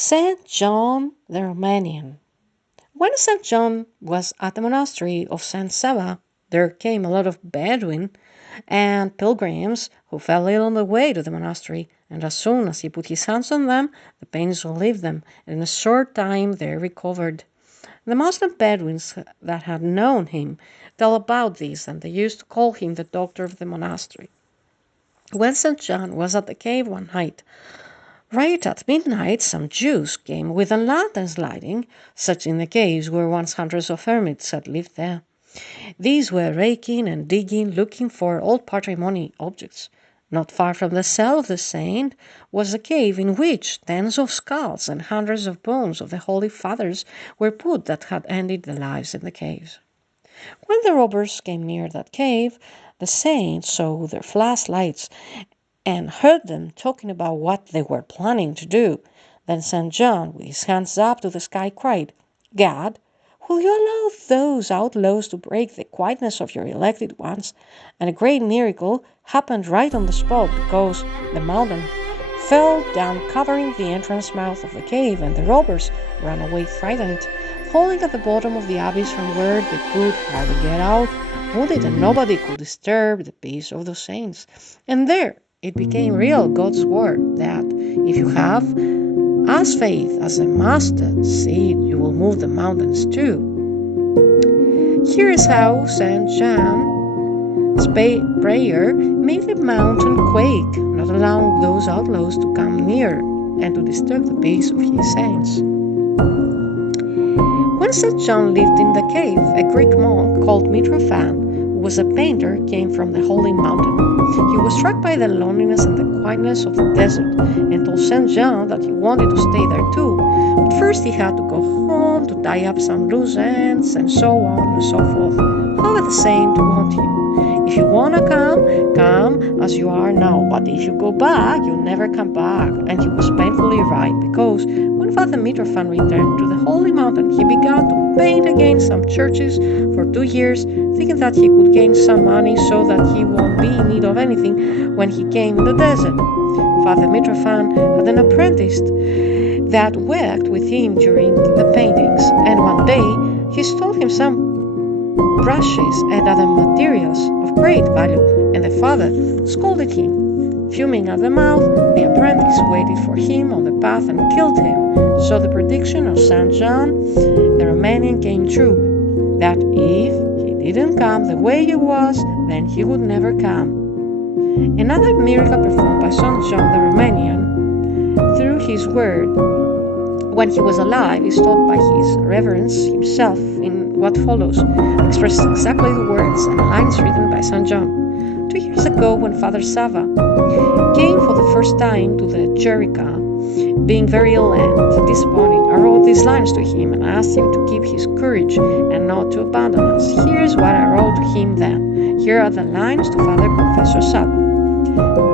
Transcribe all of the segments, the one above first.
Saint John the Romanian. When St. John was at the monastery of St. Sava, there came a lot of Bedouin and pilgrims who fell ill on the way to the monastery, and as soon as he put his hands on them, the pains will leave them, and in a short time they recovered. The Muslim Bedouins that had known him tell about this, and they used to call him the doctor of the monastery. When St. John was at the cave one night, right at midnight, some Jews came with lanterns lighting, such in the caves where once hundreds of hermits had lived there. These were raking and digging, looking for old patrimony objects. Not far from the cell of the saint was a cave in which tens of skulls and hundreds of bones of the Holy Fathers were put that had ended their lives in the caves. When the robbers came near that cave, the saint saw their flashlights and heard them talking about what they were planning to do. Then St. John, with his hands up to the sky, cried, "God, will you allow those outlaws to break the quietness of your elected ones?" And a great miracle happened right on the spot, because the mountain fell down, covering the entrance mouth of the cave, and the robbers ran away frightened, falling at the bottom of the abyss from where they could hardly get out, wounded, and nobody could disturb the peace of the saints. And there it became real, God's word, that if you have as faith as a mustard seed, you will move the mountains too. Here is how St. John's prayer made the mountain quake, not allowing those outlaws to come near and to disturb the peace of his saints. When St. John lived in the cave, a Greek monk called Mitrofan, who was a painter, came from the holy mountain. He was struck by the loneliness and the quietness of the desert, and told St. John that he wanted to stay there too. But first he had to go home to tie up some loose ends, and so on and so forth. How did the saint want him? If you want to come as you are now, but if you go back, you'll never come back. And he was painfully right, because when Father Mitrofan returned to the holy mountain, he began to paint again some churches for 2 years, thinking that he could gain some money so that he won't be in need of anything when he came in the desert. Father Mitrofan had an apprentice that worked with him during the paintings, and one day he stole him some brushes and other materials of great value, and the father scolded him. Fuming at the mouth, the apprentice waited for him on the path and killed him. So the prediction of St. John the Romanian came true, that if he didn't come the way he was, then he would never come. Another miracle performed by St. John the Romanian through his word when he was alive is taught by his reverence himself in what follows, expresses exactly the words and lines written by St. John. 2 years ago, when Father Sava came for the first time to the Jericho, being very ill and disappointed, I wrote these lines to him and asked him to keep his courage and not to abandon us. Here's what I wrote to him then. Here are the lines to Father Confessor Sava.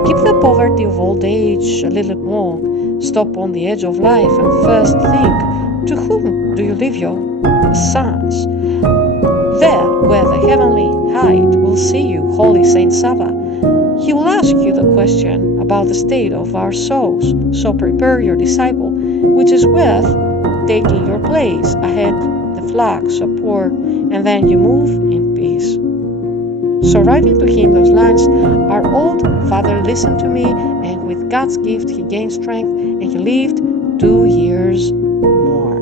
Keep the poverty of old age a little more. Stop on the edge of life and first think, to whom do you leave your sons? There, where the heavenly height will see you, holy Saint Sava, he will ask you the question about the state of our souls. So prepare your disciple, which is worth taking your place ahead the flag so poor, and then you move in peace. So writing to him those lines, our old father listened to me, and with God's gift he gained strength, and he lived 2 years more.